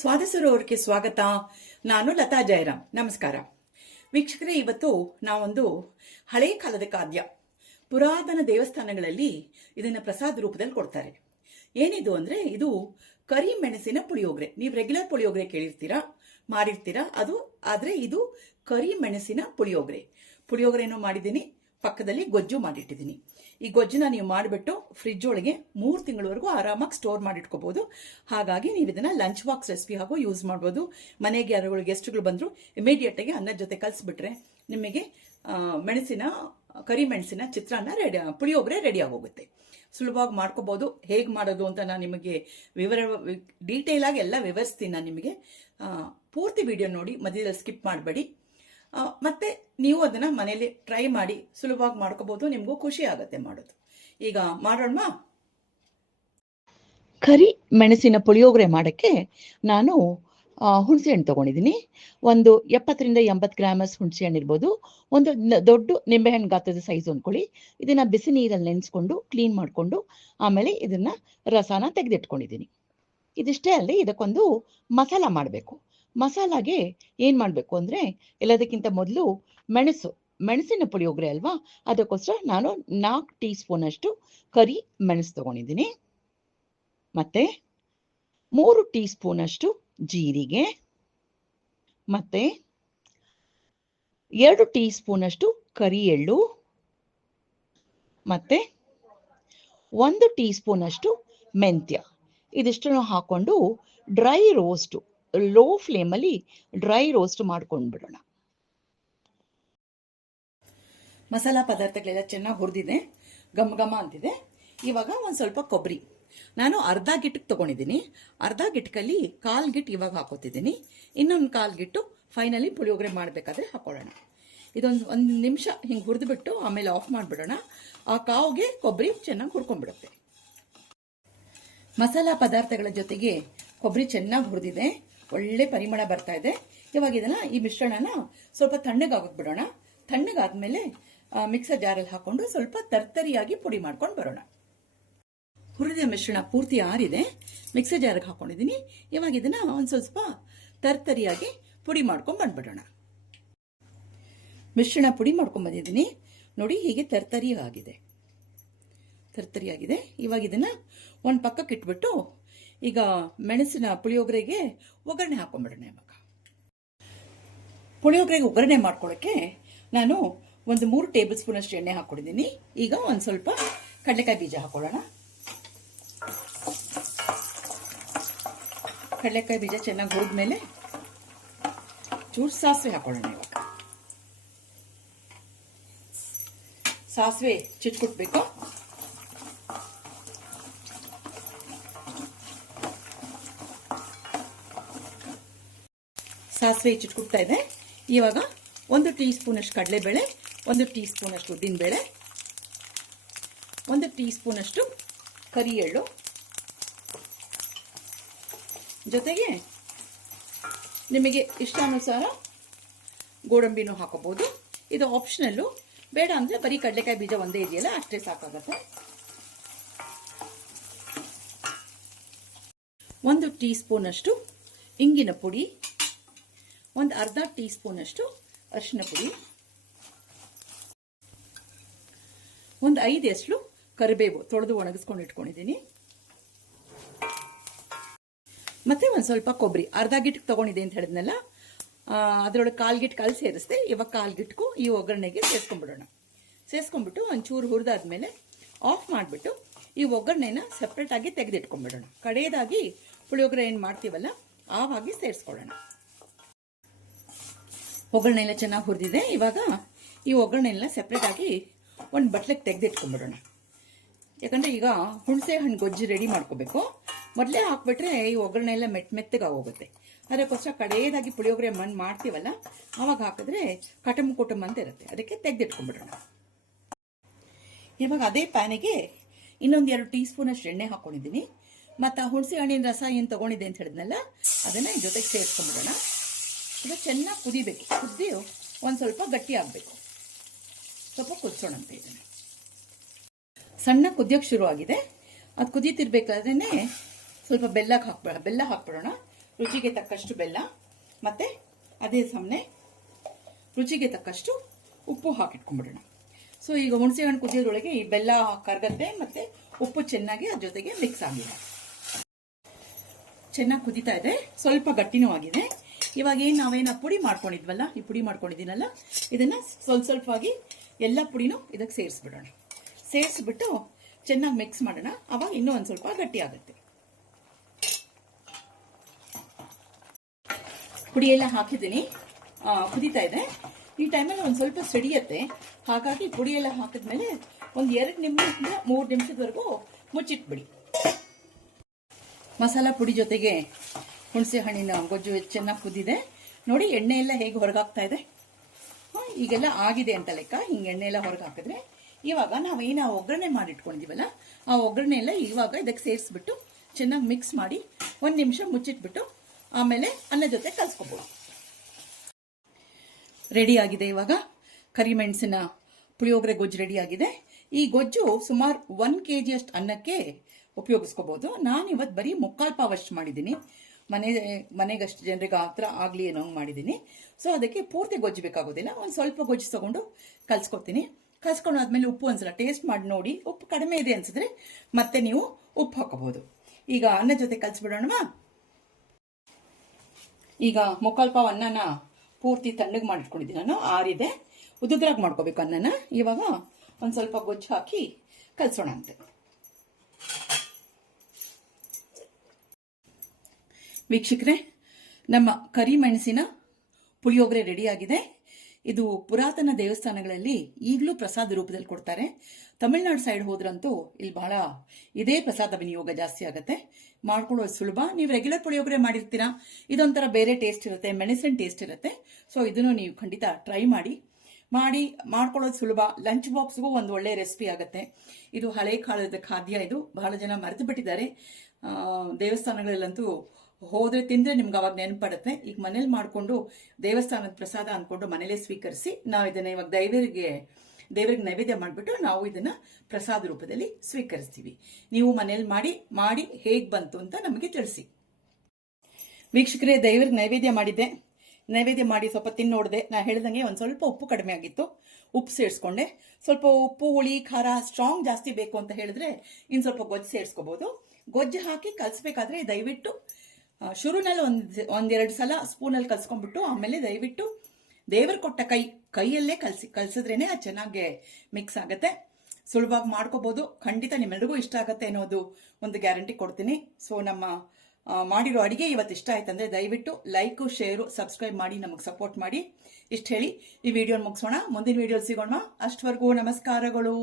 ಸ್ವಾಗತ ಸ್ವಾಗತ. ನಾನು ಲತಾ ಜಯರಾಮ್. ನಮಸ್ಕಾರ ವೀಕ್ಷಕರೇ. ಇವತ್ತು ನಾವೊಂದು ಹಳೆ ಕಾಲದ ಖಾದ್ಯ, ಪುರಾತನ ದೇವಸ್ಥಾನಗಳಲ್ಲಿ ಇದನ್ನ ಪ್ರಸಾದ ರೂಪದಲ್ಲಿ ಕೊಡ್ತಾರೆ. ಏನಿದು ಅಂದ್ರೆ ಇದು ಕರಿ ಮೆಣಸಿನ ಪುಳಿಯೋಗರೆ. ನೀವು ರೆಗ್ಯುಲರ್ ಪುಳಿಯೋಗರೆ ಕೇಳಿರ್ತೀರಾ, ಮಾಡಿರ್ತೀರಾ, ಆದ್ರೆ ಇದು ಕರಿ ಮೆಣಸಿನ ಪುಳಿಯೋಗರೆನೂ ಮಾಡಿದ್ದೀನಿ, ಪಕ್ಕದಲ್ಲಿ ಗೊಜ್ಜು ಮಾಡಿಟ್ಟಿದ್ದೀನಿ. ಈ ಗೊಜ್ಜನ್ನ ನೀವು ಮಾಡಿಬಿಟ್ಟು ಫ್ರಿಜ್ ಒಳಗೆ 3 ತಿಂಗಳವರೆಗೂ ಆರಾಮಾಗಿ ಸ್ಟೋರ್ ಮಾಡಿಟ್ಕೋಬಹುದು. ಹಾಗಾಗಿ ನೀವು ಇದನ್ನ ಲಂಚ್ ಬಾಕ್ಸ್ ರೆಸಿಪಿ ಹಾಗೂ ಯೂಸ್ ಮಾಡ್ಬೋದು. ಮನೆಗೆ ಯಾರು ಗೆಸ್ಟ್ಗಳು ಬಂದ್ರು ಇಮಿಡಿಯೇಟ್ ಆಗಿ ಅನ್ನದ ಜೊತೆ ಕಲಿಸ್ಬಿಟ್ರೆ ನಿಮಗೆ ಕರಿ ಮೆಣಸಿನ ಚಿತ್ರಾನ್ನ ಪುಳಿಯೋಗರೆ ರೆಡಿ ಆಗೋಗುತ್ತೆ. ಸುಲಭವಾಗಿ ಮಾಡ್ಕೋಬಹುದು. ಹೇಗೆ ಮಾಡೋದು ಅಂತ ನಾನು ನಿಮಗೆ ಡೀಟೇಲ್ ಆಗಿ ಎಲ್ಲ ವಿವರಿಸ್ತೀನಿ. ನಾನು ನಿಮಗೆ ಪೂರ್ತಿ ವಿಡಿಯೋ ನೋಡಿ, ಮಧ್ಯದಲ್ಲಿ ಸ್ಕಿಪ್ ಮಾಡಬೇಡಿ. ಮತ್ತೆ ನೀವು ಅದನ್ನ ಮನೆಯಲ್ಲಿ ಟ್ರೈ ಮಾಡಿ ಸುಲಭವಾಗಿ ಮಾಡ್ಕೋಬಹುದು. ನಿಮಗೂ ಖುಷಿ ಆಗುತ್ತೆ ಮಾಡೋದು. ಈಗ ಮಾಡೋಣ. ಕರಿ ಮೆಣಸಿನ ಪುಳಿಯೋಗರೆ ಮಾಡಕ್ಕೆ ನಾನು ಹುಣಸೆ ಹಣ್ಣು ತಗೊಂಡಿದ್ದೀನಿ. ಒಂದು 70 ರಿಂದ 80 ಗ್ರಾಮಸ್ ಹುಣಸೆ ಹಣ್ಣು ಇರ್ಬೋದು. ಒಂದು ದೊಡ್ಡ ನಿಂಬೆಹಣ್ಣು ಗಾತ್ರದ ಸೈಜ್ ಹೊಂದ್ಕೊಳ್ಳಿ. ಇದನ್ನ ಬಿಸಿ ನೀರಲ್ಲಿ ನೆನೆಸ್ಕೊಂಡು ಕ್ಲೀನ್ ಮಾಡಿಕೊಂಡು ಆಮೇಲೆ ಇದನ್ನ ರಸನ ತೆಗೆದಿಟ್ಕೊಂಡಿದ್ದೀನಿ. ಇದಿಷ್ಟೇ ಅಲ್ಲದೆ ಇದಕ್ಕೊಂದು ಮಸಾಲ ಮಾಡಬೇಕು. ಮಸಾಲಾಗೆ ಏನ್ ಮಾಡಬೇಕು ಅಂದ್ರೆ, ಎಲ್ಲದಕ್ಕಿಂತ ಮೊದಲು ಮೆಣಸಿನ ಪುಳಿಯೋಗರೆ ಅಲ್ವಾ, ಅದಕ್ಕೋಸ್ಕರ ನಾನು 4 ಟೀ ಸ್ಪೂನ್ ಅಷ್ಟು ಕರಿ ಮೆಣಸು ತಗೊಂಡಿದ್ದೀನಿ. ಮತ್ತೆ 3 ಟೀ ಸ್ಪೂನ್ ಅಷ್ಟು ಜೀರಿಗೆ, ಮತ್ತೆ 2 ಟೀ ಸ್ಪೂನ್ ಅಷ್ಟು ಕರಿ ಎಳ್ಳು, ಮತ್ತೆ 1 ಟೀ ಸ್ಪೂನ್ ಅಷ್ಟು ಮೆಂತ್ಯ. ಇದಿಷ್ಟನ್ನು ಹಾಕೊಂಡು ಡ್ರೈ ರೋಸ್ಟ್, ಲೋ ಫ್ಲೇಮ್ ಅಲ್ಲಿ ಡ್ರೈ ರೋಸ್ಟ್ ಮಾಡ್ಕೊಂಡು ಬಿಡೋಣ. ಮಸಾಲಾ ಪದಾರ್ಥಗಳೆಲ್ಲ ಚೆನ್ನಾಗಿ ಹುರಿದಿದೆ, ಘಮ ಘಮ ಅಂತಿದೆ. ಇವಾಗ ಒಂದ್ ಸ್ವಲ್ಪ ಕೊಬ್ಬರಿ ನಾನು ಅರ್ಧ ಗಿಟ್ಟಿಗೆ ತಗೊಂಡಿದ್ದೀನಿ. ಅರ್ಧ ಗಿಟ್ಟಕಲ್ಲಿ 1/4 ಗಿಟ್ಟು ಇವಾಗ ಹಾಕೋತಿದ್ದೀನಿ. ಇನ್ನೊಂದು 1/4 ಗಿಟ್ಟು ಫೈನಲಿ ಪುಳಿಯೋಗರೆ ಮಾಡಬೇಕಾದ್ರೆ ಹಾಕೊಳ್ಳೋಣ. ಒಂದು ನಿಮಿಷ ಹಿಂಗೆ ಹುರಿದ್ಬಿಟ್ಟು ಆಮೇಲೆ ಆಫ್ ಮಾಡಿಬಿಡೋಣ. ಆ ಕಾವಿಗೆ ಕೊಬ್ಬರಿ ಚೆನ್ನಾಗಿ ಹುರ್ಕೊಂಡ್ಬಿಡುತ್ತೆ. ಮಸಾಲಾ ಪದಾರ್ಥಗಳ ಜೊತೆಗೆ ಕೊಬ್ಬರಿ ಚೆನ್ನಾಗಿ ಹುರಿದಿದೆ, ಒಳ್ಳೆ ಪರಿಮಳ ಬರ್ತಾ ಇದೆ. ಇವಾಗ ಈ ಮಿಶ್ರಣನ ಸ್ವಲ್ಪ ತಣ್ಣಗಾಗಕ್ಕೆ ಬಿಡೋಣ. ತಣ್ಣಗಾದ್ಮೇಲೆ ಮಿಕ್ಸರ್ ಜಾರಲ್ಲಿ ಹಾಕೊಂಡು ಸ್ವಲ್ಪ ತರ್ತರಿಯಾಗಿ ಪುಡಿ ಮಾಡ್ಕೊಂಡು ಬರೋಣ. ಹುರಿದ ಮಿಶ್ರಣ ಪೂರ್ತಿ ಆರಿದೆ, ಮಿಕ್ಸರ್ ಜಾರಿಗೆ ಹಾಕೊಂಡಿದ್ದೀನಿ. ಇವಾಗ ಇದನ್ನ ಒಂದು ಸ್ವಲ್ಪ ತರ್ತರಿಯಾಗಿ ಪುಡಿ ಮಾಡ್ಕೊಂಡು ಬಂದ್ಬಿಡೋಣ. ಮಿಶ್ರಣ ಪುಡಿ ಮಾಡ್ಕೊಂಡು ಬಂದಿದ್ದೀನಿ ನೋಡಿ, ಹೀಗೆ ತರ್ತರಿಯಾಗಿದೆ. ಇವಾಗ ಇದನ್ನ ಒಂದು ಪಕ್ಕಕ್ಕೆ ಇಟ್ಬಿಟ್ಟು ಈಗ ಮೆಣಸಿನ ಪುಳಿಯೋಗರೆಗೆ ಒಗ್ಗರಣೆ ಹಾಕೊಂಡ್ಬಿಡೋಣ. ಇವಾಗ ಪುಳಿಯೋಗರೆಗೆ ಒಗ್ಗರಣೆ ಮಾಡ್ಕೊಳ್ಳೋಕ್ಕೆ ನಾನು ಒಂದು 3 ಟೇಬಲ್ ಸ್ಪೂನ್ ಅಷ್ಟು ಎಣ್ಣೆ ಹಾಕೊಂಡಿದ್ದೀನಿ. ಈಗ ಒಂದು ಸ್ವಲ್ಪ ಕಡಲೆಕಾಯಿ ಬೀಜ ಹಾಕೊಳ್ಳೋಣ. ಕಡಲೆಕಾಯಿ ಬೀಜ ಚೆನ್ನಾಗಿ ಹುರಿದ್ಮೇಲೆ ಚೂರು ಸಾಸಿವೆ ಹಾಕೊಳ್ಳೋಣ. ಇವಾಗ ಸಾಸಿವೆ ಚಿಟ್ಕುಟ್ಬೇಕು. ಸಾಸಿವೆ ಚಿಟ್ಕುಟ್ತಾ ಇದೆ. ಇವಾಗ 1 ಟೀ ಸ್ಪೂನ್ ಅಷ್ಟು ಕಡಲೆಬೇಳೆ, 1 ಟೀ ಸ್ಪೂನ್ ಅಷ್ಟು ಉದ್ದಿನಬೇಳೆ, 1 ಟೀ ಸ್ಪೂನ್ ಅಷ್ಟು ಕರಿ ಎಳ್ಳು, ಜೊತೆಗೆ ನಿಮಗೆ ಇಷ್ಟಾನುಸಾರ ಗೋಡಂಬಿನೂ ಹಾಕೋಬಹುದು. ಇದು ಆಪ್ಷನಲ್ಲು, ಬೇಡ ಅಂದ್ರೆ ಬರೀ ಕಡಲೆಕಾಯಿ ಬೀಜ ಒಂದೇ ಇದೆಯಲ್ಲ ಅಷ್ಟೇ ಸಾಕಾಗತ್ತೆ. 1 ಟೀ ಸ್ಪೂನ್ ಅಷ್ಟು ಇಂಗಿನ ಪುಡಿ, ಒಂದು ಅರ್ಧ ಟೀ ಸ್ಪೂನ್ ಅಷ್ಟು ಅರಿಶಿನ ಪುಡಿ, ಒಂದು 5 ಎಸಳು ಕರಿಬೇವು ತೊಳೆದು ಒಣಗಿಸ್ಕೊಂಡು ಇಟ್ಕೊಂಡಿದ್ದೀನಿ. ಮತ್ತೆ ಒಂದು ಸ್ವಲ್ಪ ಕೊಬ್ಬರಿ ಅರ್ಧ ಗಿಟ್ಟಿಗೆ ತಗೊಂಡಿದೆ ಅಂತ ಹೇಳಿದ್ನಲ್ಲ, ಅದರೊಳಗೆ 1/4 ಗಿಟ್ಟು ಕಲ್ ಸೇರಿಸ್ದೆ. ಇವಾಗ 1/4 ಗಿಟ್ಗೂ ಈ ಒಗ್ಗರಣೆಗೆ ಸೇರಿಸ್ಕೊಂಡ್ಬಿಟ್ಟು ಒಂಚೂರು ಹುರಿದಾದ್ಮೇಲೆ ಆಫ್ ಮಾಡಿಬಿಟ್ಟು ಈ ಒಗ್ಗರಣೆನ ಸೆಪ್ರೇಟ್ ಆಗಿ ತೆಗೆದಿಟ್ಕೊಂಡ್ಬಿಡೋಣ. ಕಡೆಯದಾಗಿ ಪುಳಿಯೋಗರೆ ಏನು ಮಾಡ್ತೀವಲ್ಲ ಆವಾಗಿ ಸೇರಿಸ್ಕೊಳ್ಳೋಣ. ಒಗ್ಗರಣೆ ಎಲ್ಲ ಚೆನ್ನಾಗಿ ಹುರಿದಿದೆ. ಇವಾಗ ಈ ಒಗ್ಗರಣೆಲ್ಲ ಸೆಪ್ರೇಟ್ ಆಗಿ ಒಂದು ಬಟ್ಲಿಗೆ ತೆಗೆದಿಟ್ಕೊಂಡ್ಬಿಡೋಣ. ಯಾಕಂದ್ರೆ ಈಗ ಹುಣಸೆ ಹಣ್ಣು ಗೊಜ್ಜು ರೆಡಿ ಮಾಡ್ಕೋಬೇಕು. ಮೊದಲೇ ಹಾಕ್ಬಿಟ್ರೆ ಈ ಒಗ್ಗರಣೆ ಎಲ್ಲ ಮೆತ್ತಗಾಗೋಗುತ್ತೆ. ಅದಕ್ಕೋಸ್ಕರ ಕಡೆಯದಾಗಿ ಪುಳಿಯೋಗರೆ ಮಾಡ್ತೀವಲ್ಲ ಆವಾಗ ಹಾಕಿದ್ರೆ ಕಟಮ್ ಕುಟುಂಬ ಅಂತ ಇರುತ್ತೆ. ಅದಕ್ಕೆ ತೆಗೆದಿಟ್ಕೊಂಡ್ಬಿಡೋಣ. ಇವಾಗ ಅದೇ ಪ್ಯಾನಿಗೆ ಇನ್ನೊಂದು 2 ಟೀ ಸ್ಪೂನ್ ಅಷ್ಟು ಎಣ್ಣೆ ಹಾಕೊಂಡಿದ್ದೀನಿ. ಮತ್ತು ಹುಣಸೆ ಹಣ್ಣಿನ ರಸ ಏನು ತಗೊಂಡಿದೆ ಅಂತ ಹೇಳಿದ್ನಲ್ಲ ಅದನ್ನ ಈ ಜೊತೆಗೆ ಸೇರಿಸ್ಕೊಂಡ್ಬಿಡೋಣ. ಇದು ಚೆನ್ನಾಗಿ ಕುದಿಬೇಕು. ಕುದ್ದಿ ಒಂದು ಸ್ವಲ್ಪ ಗಟ್ಟಿ ಆಗಬೇಕು. ಸ್ವಲ್ಪ ಕುದಿಸೋಣಂತೆ. ಇದನ್ನು ಸಣ್ಣ ಕುದಿಯೋಕೆ ಶುರು ಆಗಿದೆ. ಅದು ಕುದೀತಿರ್ಬೇಕಾದ್ರೇ ಸ್ವಲ್ಪ ಬೆಲ್ಲ ಹಾಕ್ಬಿಡೋಣ. ರುಚಿಗೆ ತಕ್ಕಷ್ಟು ಬೆಲ್ಲ ಮತ್ತೆ ಅದೇ ಸಮನೆ ರುಚಿಗೆ ತಕ್ಕಷ್ಟು ಉಪ್ಪು ಹಾಕಿಟ್ಕೊಂಡ್ಬಿಡೋಣ. ಸೊ ಈಗ ಹುಣಸೆ ಹಣ್ಣು ಕುದಿಯೋದ್ರೊಳಗೆ ಈ ಬೆಲ್ಲ ಕರಗತ್ತೆ ಮತ್ತೆ ಉಪ್ಪು ಚೆನ್ನಾಗಿ ಅದ್ರ ಜೊತೆಗೆ ಮಿಕ್ಸ್ ಆಗಿದೆ. ಚೆನ್ನಾಗಿ ಕುದೀತಾ ಇದೆ, ಸ್ವಲ್ಪ ಗಟ್ಟಿನೂ ಆಗಿದೆ. ಇವಾಗ ನಾವೇನ ಪುಡಿ ಮಾಡ್ಕೊಂಡಿದ್ವಲ್ಲ, ಈ ಪುಡಿ ಮಾಡ್ಕೊಂಡಿದ್ದೀನಲ್ಲ, ಇದನ್ನ ಸ್ವಲ್ಪವಾಗಿ ಎಲ್ಲ ಪುಡಿನೂ ಇದಕ್ಕೆ ಸೇರಿಸ್ಬಿಡೋಣ. ಸೇರಿಸ್ಬಿಟ್ಟು ಚೆನ್ನಾಗಿ ಮಿಕ್ಸ್ ಮಾಡೋಣ. ಅವಾಗ ಇನ್ನೂ ಒಂದು ಸ್ವಲ್ಪ ಗಟ್ಟಿ ಆಗುತ್ತೆ. ಪುಡಿ ಎಲ್ಲ ಹಾಕಿದ್ದೀನಿ, ಕುದೀತಾ ಇದೆ. ಈ ಟೈಮಲ್ಲಿ ಒಂದು ಸ್ವಲ್ಪ ಸಿಡಿಯತ್ತೆ. ಹಾಗಾಗಿ ಪುಡಿ ಎಲ್ಲ ಹಾಕಿದ್ಮೇಲೆ ಒಂದು 2 ನಿಮಿಷದಿಂದ 3 ನಿಮಿಷದವರೆಗೂ ಮುಚ್ಚಿಟ್ಬಿಡಿ. ಮಸಾಲ ಪುಡಿ ಜೊತೆಗೆ ಹುಣಸೆ ಹಣ್ಣಿನ ಗೊಜ್ಜು ಚೆನ್ನಾಗಿ ಕುದಿದೆ ನೋಡಿ. ಎಣ್ಣೆ ಎಲ್ಲ ಹೇಗೆ ಹೊರಗಾಗ್ತಾ ಇದೆ. ಈಗೆಲ್ಲ ಆಗಿದೆ ಅಂತ ಲೆಕ್ಕ. ಹಿಂಗೆ ಎಣ್ಣೆ ಎಲ್ಲ ಹೊರಗೆ ಹಾಕಿದ್ರೆ ಇವಾಗ ನಾವೇನು ಒಗ್ಗರಣೆ ಮಾಡಿಟ್ಕೊಂಡಿದ್ದೀವಲ್ಲ, ಆ ಒಗ್ಗರಣೆ ಎಲ್ಲ ಇವಾಗ ಇದಕ್ಕೆ ಸೇರಿಸ್ಬಿಟ್ಟು ಚೆನ್ನಾಗಿ ಮಿಕ್ಸ್ ಮಾಡಿ 1 ನಿಮಿಷ ಮುಚ್ಚಿಟ್ಬಿಟ್ಟು ಆಮೇಲೆ ಅನ್ನ ಜೊತೆ ಕಲ್ಸ್ಕೊಬೋದು. ರೆಡಿ ಆಗಿದೆ. ಇವಾಗ ಕರಿಮೆಣಸಿನ ಪುಳಿಯೋಗರೆ ಗೊಜ್ಜು ರೆಡಿ ಆಗಿದೆ. ಈ ಗೊಜ್ಜು ಸುಮಾರು 1 kg ಅಷ್ಟು ಅನ್ನಕ್ಕೆ ಉಪಯೋಗಿಸ್ಕೋಬಹುದು. ನಾನು ಇವತ್ತು ಬರೀ 3/4 ಪಾವ್ ಅಷ್ಟು ಮಾಡಿದ್ದೀನಿ. ಮನೆಗಷ್ಟು ಜನರಿಗೆ ಆ ಥರ ಆಗಲಿ ಏನೋ ಮಾಡಿದ್ದೀನಿ. ಸೊ ಅದಕ್ಕೆ ಪೂರ್ತಿ ಗೊಜ್ಜು ಬೇಕಾಗೋದಿಲ್ಲ. ಒಂದು ಸ್ವಲ್ಪ ಗೊಜ್ಜು ತಗೊಂಡು ಕಲ್ಸ್ಕೊತೀನಿ. ಕಲ್ಸ್ಕೊಂಡಾದ್ಮೇಲೆ ಉಪ್ಪು ಒಂದ್ಸಲ ಟೇಸ್ಟ್ ಮಾಡಿ ನೋಡಿ. ಉಪ್ಪು ಕಡಿಮೆ ಇದೆ ಅನ್ಸಿದ್ರೆ ಮತ್ತೆ ನೀವು ಉಪ್ಪು ಹಾಕೋಬಹುದು. ಈಗ ಅನ್ನ ಜೊತೆ ಕಲ್ಸ್ಬಿಡೋಣವಾ. ಈಗ 3/4 ಪಾವ್ ಅನ್ನನ ಪೂರ್ತಿ ತಣ್ಣಗೆ ಮಾಡಿಟ್ಕೊಂಡಿದ್ದೀನಿ ನಾನು. ಆರಿದೆ, ಉದುದ್ರಾಗಿ ಮಾಡ್ಕೋಬೇಕು ಅನ್ನನ. ಇವಾಗ ಒಂದು ಸ್ವಲ್ಪ ಗೊಜ್ಜು ಹಾಕಿ ಕಲ್ಸೋಣ ಅಂತೆ. ವೀಕ್ಷಕರೇ, ನಮ್ಮ ಕರಿಮೆಣಸಿನ ಪುಳಿಯೋಗರೆ ರೆಡಿ ಆಗಿದೆ. ಇದು ಪುರಾತನ ದೇವಸ್ಥಾನಗಳಲ್ಲಿ ಈಗಲೂ ಪ್ರಸಾದ ರೂಪದಲ್ಲಿ ಕೊಡ್ತಾರೆ. ತಮಿಳುನಾಡು ಸೈಡ್ ಹೋದ್ರಂತೂ ಇಲ್ಲಿ ಬಹಳ ಇದೇ ಪ್ರಸಾದ ವಿನಿಯೋಗ ಜಾಸ್ತಿ ಆಗುತ್ತೆ. ಮಾಡ್ಕೊಳ್ಳೋದು ಸುಲಭ. ನೀವು ರೆಗ್ಯುಲರ್ ಪುಳಿಯೋಗರೆ ಮಾಡಿರ್ತೀರಾ, ಇದೊಂಥರ ಬೇರೆ ಟೇಸ್ಟ್ ಇರುತ್ತೆ, ಮೆಣಸಿನ ಟೇಸ್ಟ್ ಇರುತ್ತೆ. ಸೊ ಇದನ್ನು ನೀವು ಖಂಡಿತ ಟ್ರೈ ಮಾಡಿ ಮಾಡ್ಕೊಳ್ಳೋದು ಸುಲಭ. ಲಂಚ್ ಬಾಕ್ಸ್ಗೂ ಒಂದು ಒಳ್ಳೆ ರೆಸಿಪಿ ಆಗುತ್ತೆ. ಇದು ಹಳೆ ಕಾಲದ ಖಾದ್ಯ. ಇದು ಬಹಳ ಜನ ಮರೆತು ಬಿಟ್ಟಿದ್ದಾರೆ. ದೇವಸ್ಥಾನಗಳಲ್ಲಂತೂ ಹೋದ್ರೆ ತಿಂದ್ರೆ ನಿಮ್ಗೆ ಅವಾಗ ನೆನಪಡುತ್ತೆ. ಈಗ ಮನೇಲಿ ಮಾಡಿಕೊಂಡು ದೇವಸ್ಥಾನದ ಪ್ರಸಾದ ಅಂದ್ಕೊಂಡು ಮನೇಲೆ ಸ್ವೀಕರಿಸಿ ನಾವು ಇದನ್ನ ಇವಾಗ ದೇವರಿಗೆ ನೈವೇದ್ಯ ಮಾಡಿಬಿಟ್ಟು ನಾವು ಇದನ್ನ ಪ್ರಸಾದ ರೂಪದಲ್ಲಿ ಸ್ವೀಕರಿಸ್ತೀವಿ. ನೀವು ಮನೇಲಿ ಮಾಡಿ ಹೇಗ್ ಬಂತು ಅಂತ ನಮಗೆ ತಿಳಿಸಿ. ವೀಕ್ಷಕರೇ, ದೇವರಿಗೆ ನೈವೇದ್ಯ ಮಾಡಿದ್ದೆ. ನೈವೇದ್ಯ ಮಾಡಿ ಸ್ವಲ್ಪ ತಿಂದು ನೋಡಿದೆ. ನಾ ಹೇಳ್ದಂಗೆ ಒಂದು ಸ್ವಲ್ಪ ಉಪ್ಪು ಕಡಿಮೆ ಆಗಿತ್ತು. ಉಪ್ಪು ಸೇರಿಸ್ಕೊಂಡೆ. ಸ್ವಲ್ಪ ಉಪ್ಪು, ಹುಳಿ, ಖಾರ ಸ್ಟ್ರಾಂಗ್ ಜಾಸ್ತಿ ಬೇಕು ಅಂತ ಹೇಳಿದ್ರೆ ಇನ್ನು ಸ್ವಲ್ಪ ಗೊಜ್ಜು ಸೇರಿಸ್ಕೋಬಹುದು. ಗೊಜ್ಜು ಹಾಕಿ ಕಲಿಸ್ಬೇಕಾದ್ರೆ ದಯವಿಟ್ಟು ಶುರುನಲ್ಲಿ ಒಂದೆರಡು ಸಲ ಸ್ಪೂನಲ್ಲಿ ಕಲ್ಸ್ಕೊಂಡ್ಬಿಟ್ಟು ಆಮೇಲೆ ದಯವಿಟ್ಟು ದೇವರು ಕೊಟ್ಟ ಕೈಯಲ್ಲೇ ಕಲ್ಸಿದ್ರೇನೆ ಅದು ಚೆನ್ನಾಗಿ ಮಿಕ್ಸ್ ಆಗುತ್ತೆ. ಸುಲಭವಾಗಿ ಮಾಡ್ಕೋಬಹುದು. ಖಂಡಿತ ನಿಮ್ಮೆಲ್ರಿಗೂ ಇಷ್ಟ ಆಗುತ್ತೆ ಅನ್ನೋದು ಒಂದು ಗ್ಯಾರಂಟಿ ಕೊಡ್ತೀನಿ. ಸೊ ನಮ್ಮ ಮಾಡಿರೋ ಅಡಿಗೆ ಇವತ್ತು ಇಷ್ಟ ಆಯ್ತಂದ್ರೆ ದಯವಿಟ್ಟು ಲೈಕ್, ಶೇರು, ಸಬ್ಸ್ಕ್ರೈಬ್ ಮಾಡಿ ನಮಗೆ ಸಪೋರ್ಟ್ ಮಾಡಿ. ಇಷ್ಟು ಹೇಳಿ ಈ ವಿಡಿಯೋ ಮುಗಿಸೋಣ. ಮುಂದಿನ ವಿಡಿಯೋ ಸಿಗೋಣ. ಅಷ್ಟವರೆಗೂ ನಮಸ್ಕಾರಗಳು.